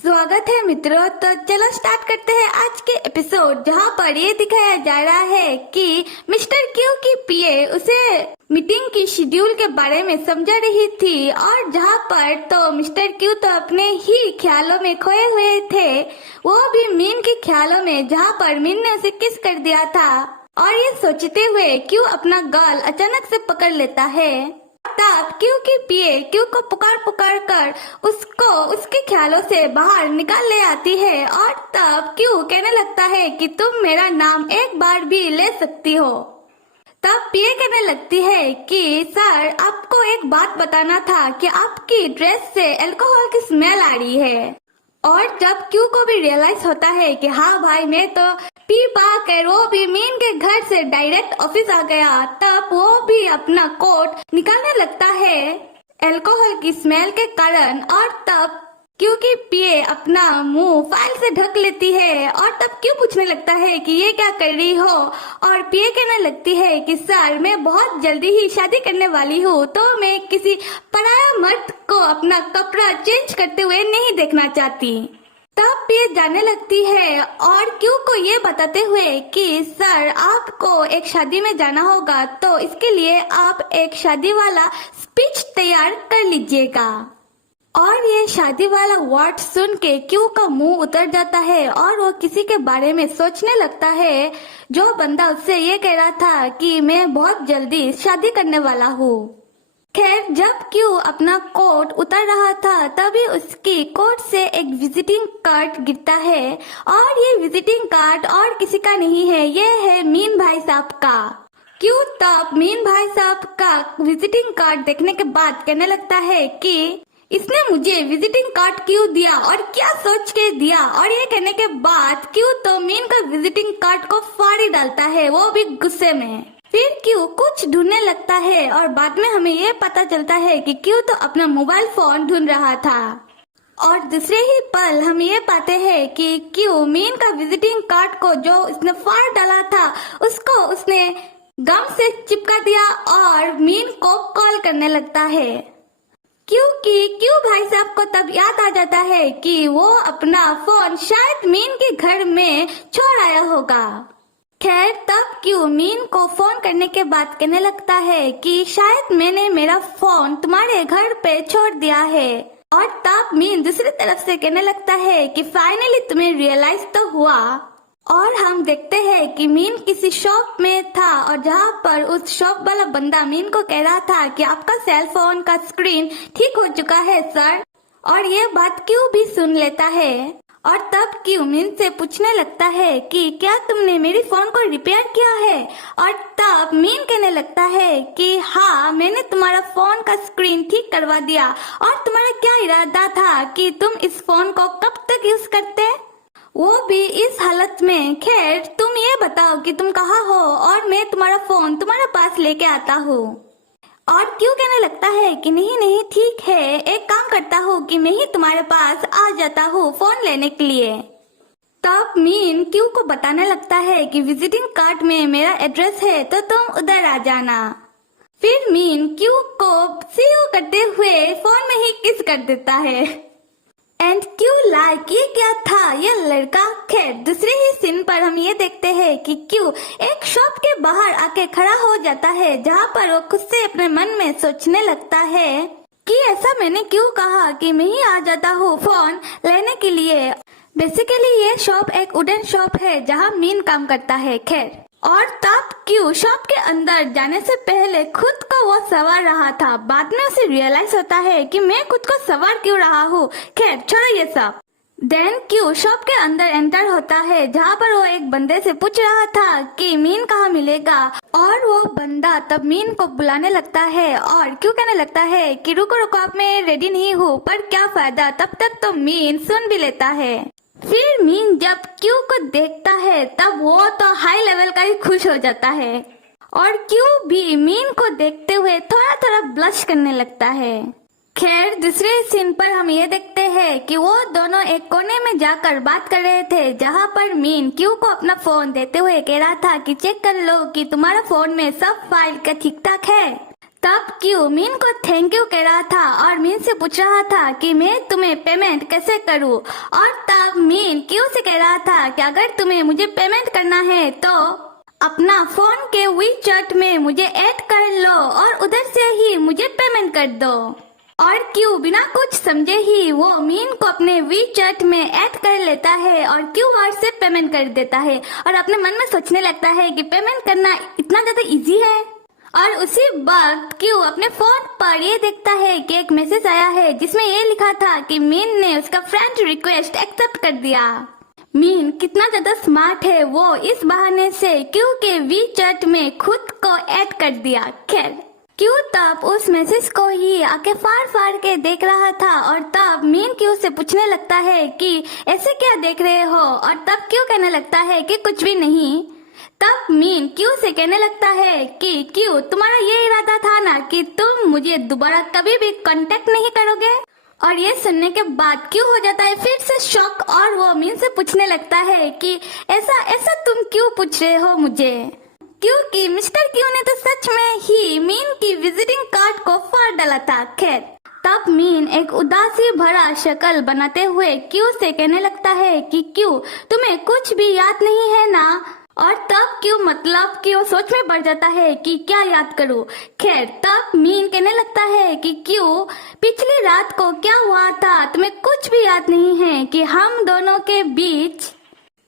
स्वागत है मित्रों। तो चलो स्टार्ट करते हैं आज के एपिसोड, जहाँ पर ये दिखाया जा रहा है कि मिस्टर क्यू की पीए उसे मीटिंग की शेड्यूल के बारे में समझा रही थी, और जहाँ पर तो मिस्टर क्यू तो अपने ही ख्यालों में खोए हुए थे, वो भी मीन के ख्यालों में, जहाँ पर मीन ने उसे किस कर दिया था। और ये सोचते हुए क्यू अपना गाल अचानक से पकड़ लेता है। तब क्यू की पीए क्यू को पुकार पुकार कर उसको उसके ख्यालों से बाहर निकाल ले आती है, और तब क्यू कहने लगता है कि तुम मेरा नाम एक बार भी ले सकती हो। तब पीए कहने लगती है कि सर, आपको एक बात बताना था कि आपकी ड्रेस से अल्कोहल की स्मेल आ रही है। और जब क्यू को भी रियलाइज होता है कि हाँ भाई, मैं तो पी पा कर वो भी मीन के घर से डायरेक्ट ऑफिस आ गया, तब वो भी अपना कोट निकालने लगता है अल्कोहल की स्मेल के कारण। और तब क्यू की पीए अपना मुंह फाइल से ढक लेती है, और तब क्यू पूछने लगता है कि ये क्या कर रही हो। और पीए कहने लगती है कि सर, मैं बहुत जल्दी ही शादी करने वाली हूँ, तो मैं किसी पराया मर्द को अपना कपड़ा चेंज करते हुए नहीं देखना चाहती। तब पीए जाने लगती है और क्यू को ये बताते हुए कि सर, आपको एक शादी में जाना होगा, तो इसके लिए आप एक शादी वाला स्पीच तैयार कर लीजिएगा। और ये शादी वाला वर्ड सुन के क्यू का मुंह उतर जाता है, और वो किसी के बारे में सोचने लगता है जो बंदा उससे ये कह रहा था कि मैं बहुत जल्दी शादी करने वाला हूँ। खैर, जब क्यू अपना कोट उतार रहा था, तभी उसकी कोट से एक विजिटिंग कार्ड गिरता है, और ये विजिटिंग कार्ड और किसी का नहीं है, ये है मीन भाई साहब का। क्यू तब मीन भाई साहब का विजिटिंग कार्ड देखने के बाद कहने लगता है कि इसने मुझे विजिटिंग कार्ड क्यों दिया और क्या सोच के दिया। और ये कहने के बाद क्यू तो मीन का विजिटिंग कार्ड को फाड़ ही डालता है, वो भी गुस्से में। फिर क्यू कुछ ढूंढने लगता है, और बाद में हमें ये पता चलता है कि क्यू तो अपना मोबाइल फोन ढूंढ रहा था। और दूसरे ही पल हम ये पाते हैं कि क्यू मीन का विजिटिंग कार्ड को जो उसने फाड़ डाला था, उसको उसने गम से चिपका दिया और मीन को कॉल करने लगता है। क्यू भाई साहब को तब याद आ जाता है कि वो अपना फोन शायद मीन के घर में छोड़ आया होगा। खैर, तब क्यू मीन को फोन करने के बाद कहने लगता है कि शायद मैंने मेरा फोन तुम्हारे घर पे छोड़ दिया है। और तब मीन दूसरी तरफ से कहने लगता है कि फाइनली तुम्हें रियलाइज तो हुआ। और हम देखते हैं कि मीन किसी शॉप में था, और जहाँ पर उस शॉप वाला बंदा मीन को कह रहा था कि आपका सेल फोन का स्क्रीन ठीक हो चुका है सर। और ये बात क्यू भी सुन लेता है, और तब क्यू मीन से पूछने लगता है कि क्या तुमने मेरी फोन को रिपेयर किया है। और तब मीन कहने लगता है कि हाँ, मैंने तुम्हारा फोन का स्क्रीन ठीक करवा दिया। और तुम्हारा क्या इरादा था कि तुम इस फोन को कब तक यूज करते, वो भी इस हालत में। खैर, तुम ये बताओ कि तुम कहाँ हो, और मैं तुम्हारा फोन तुम्हारे पास लेके आता हूँ। और क्यों कहने लगता है कि नहीं नहीं ठीक है, एक काम करता हूँ कि मैं ही तुम्हारे पास आ जाता हूँ फोन लेने के लिए। तब मीन क्यू को बताने लगता है कि विजिटिंग कार्ड में मेरा एड्रेस है, तो तुम उधर आ जाना। फिर मीन क्यू को सी यू करते हुए फोन में ही किस कर देता है। एंड क्यू लाइक ये क्या था ये लड़का। खैर, दूसरे ही सीन पर हम ये देखते हैं कि क्यू एक शॉप के बाहर आके खड़ा हो जाता है, जहाँ पर वो खुद से अपने मन में सोचने लगता है कि ऐसा मैंने क्यों कहा कि मैं ही आ जाता हूँ फोन लेने के लिए। बेसिकली ये शॉप एक वुडन शॉप है जहाँ मीन काम करता है। खैर, और तब क्यू शॉप के अंदर जाने से पहले खुद को वो सवार रहा था। बाद में उसे रियलाइज होता है कि मैं खुद को सवार क्यों रहा हूँ। खैर, छोड़ो ये सब। देन क्यू शॉप के अंदर एंटर होता है, जहाँ पर वो एक बंदे से पूछ रहा था कि मीन कहाँ मिलेगा। और वो बंदा तब मीन को बुलाने लगता है, और क्यू कहने लगता है कि रुको रुको, अब मैं रेडी नहीं हूँ, पर क्या फायदा, तब तक तो मीन सुन भी लेता है। फिर मीन जब क्यू को देखता है, तब वो तो हाई लेवल का ही खुश हो जाता है, और क्यू भी मीन को देखते हुए थोड़ा थोड़ा ब्लश करने लगता है। खैर, दूसरे सीन पर हम ये देखते हैं कि वो दोनों एक कोने में जाकर बात कर रहे थे, जहाँ पर मीन क्यू को अपना फोन देते हुए कह रहा था कि चेक कर लो कि तुम्हारा फोन में सब फाइल का ठीक ठाक है। तब क्यू मीन को थैंक यू कह रहा था और मीन से पूछ रहा था कि मैं तुम्हें पेमेंट कैसे करूं। और तब मीन क्यू से कह रहा था कि अगर तुम्हें मुझे पेमेंट करना है तो अपना फोन के वीचैट में मुझे ऐड कर लो और उधर से ही मुझे पेमेंट कर दो। और क्यू बिना कुछ समझे ही वो मीन को अपने वीचैट में ऐड कर लेता है और क्यूआर से पेमेंट कर देता है और अपने मन में सोचने लगता है कि पेमेंट करना इतना ज्यादा इजी है। और उसी वक्त क्यू अपने फोन पर ये देखता है कि एक मैसेज आया है जिसमें ये लिखा था कि मीन ने उसका फ्रेंड रिक्वेस्ट एक्सेप्ट कर दिया। मीन कितना ज्यादा स्मार्ट है, वो इस बहाने से क्यू के वीचैट में खुद को ऐड कर दिया। खैर क्यू तब उस मैसेज को ही आके फाड़ फाड़ के देख रहा था और तब मीन क्यू से पूछने लगता है कि ऐसे क्या देख रहे हो। और तब क्यू कहने लगता है कि कुछ भी नहीं। तब मीन क्यू से कहने लगता है कि क्यू तुम्हारा ये इरादा था ना कि तुम मुझे दोबारा कभी भी कांटेक्ट नहीं करोगे। और ये सुनने के बाद क्यू हो जाता है फिर से शॉक और वो मीन से पूछने लगता है कि ऐसा ऐसा तुम क्यों पूछ रहे हो मुझे, क्योंकि मिस्टर क्यू ने तो सच में ही मीन की विजिटिंग कार्ड को फाड़ डाला था। खैर तब मीन एक उदासी भरा शक्ल बनाते हुए क्यू से कहने लगता है कि क्यू तुम्हें कुछ भी याद नहीं है ना। और तब क्यू मतलब कि वो सोच में पड़ जाता है कि क्या याद करूं। खैर तब मीन कहने लगता है कि क्यू पिछली रात को क्या हुआ था तुम्हें कुछ भी याद नहीं है कि हम दोनों के बीच।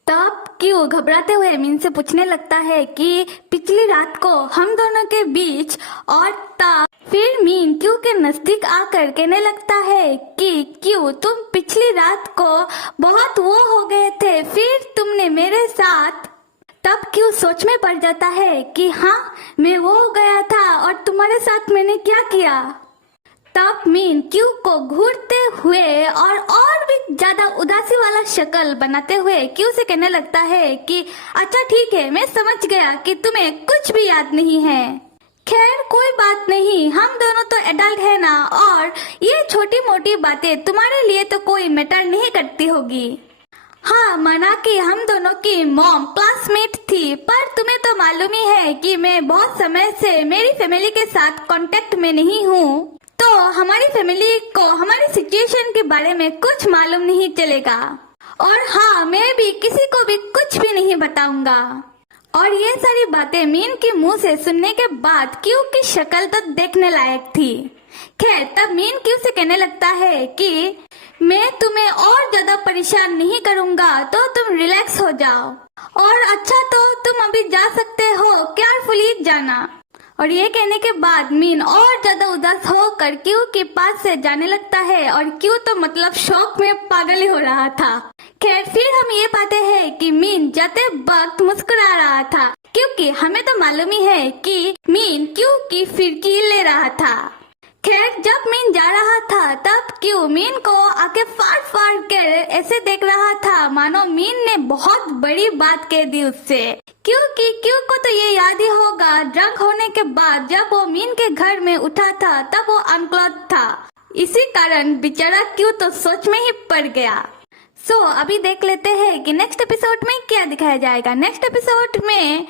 तब क्यू घबराते हुए मीन से पूछने लगता है कि पिछली रात को हम दोनों के बीच। और तब फिर मीन क्यू के नजदीक आकर कहने लगता है कि क्यू तुम पिछली रात को बहुत वो हो गए थे फिर तुमने मेरे साथ। तब क्यू सोच में पड़ जाता है कि हाँ मैं वो हो गया था और तुम्हारे साथ मैंने क्या किया। तब मीन क्यू को घूरते हुए और भी ज्यादा उदासी वाला शक्ल बनाते हुए क्यू से कहने लगता है कि अच्छा ठीक है मैं समझ गया कि तुम्हें कुछ भी याद नहीं है। खैर कोई बात नहीं, हम दोनों तो एडल्ट है ना और ये छोटी मोटी बातें तुम्हारे लिए तो कोई मैटर नहीं करती होगी। हाँ माना कि हम दोनों की मॉम क्लासमेट थी, पर तुम्हें तो मालूम ही है कि मैं बहुत समय से मेरी फैमिली के साथ कांटेक्ट में नहीं हूँ, तो हमारी फैमिली को हमारी सिचुएशन के बारे में कुछ मालूम नहीं चलेगा। और हाँ मैं भी किसी को भी कुछ भी नहीं बताऊंगा। और ये सारी बातें मीन के मुंह से सुनने के बाद क्यू की शक्ल तो देखने लायक थी। खैर तब मीन क्यू से कहने लगता है कि मैं तुम्हें और ज्यादा परेशान नहीं करूंगा तो तुम रिलैक्स हो जाओ। और अच्छा तो तुम अभी जा सकते हो, केयरफुली जाना। और ये कहने के बाद मीन और ज्यादा उदास होकर क्यू के पास से जाने लगता है और क्यू तो मतलब शौक में पागल ही हो रहा था। खैर फिर हम ये पाते हैं कि मीन जाते वक्त मुस्कुरा रहा था, क्योंकि हमें तो मालूम ही है कि मीन क्यू की फिरकी ले रहा था। खैर जब मीन जा रहा था तब क्यू मीन को आके फाड़ फाड़ कर ऐसे देख रहा था मानो मीन ने बहुत बड़ी बात कह दी उससे, क्योंकि क्यू को तो ये याद ही होगा ड्रंक होने के बाद जब वो मीन के घर में उठा था तब वो अनक्लॉथ था। इसी कारण बेचारा क्यू तो सोच में ही पड़ गया। अभी देख लेते हैं कि नेक्स्ट एपिसोड में क्या दिखाया जाएगा। नेक्स्ट एपिसोड में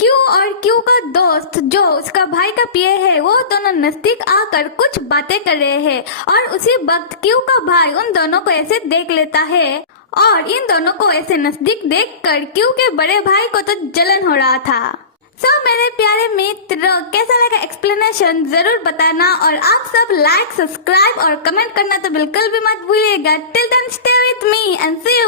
क्यू और क्यू का दोस्त जो उसका भाई का पीए है वो दोनों नजदीक आकर कुछ बातें कर रहे हैं और उसी वक्त क्यू का भाई उन दोनों को ऐसे देख लेता है और इन दोनों को ऐसे नजदीक देखकर क्यू के बड़े भाई को तो जलन हो रहा था। मेरे प्यारे मित्रों कैसा लगा एक्सप्लेनेशन जरूर बताना और आप सब लाइक सब्सक्राइब और कमेंट करना तो बिल्कुल भी मत भूलिएगा। Till then stay with me and C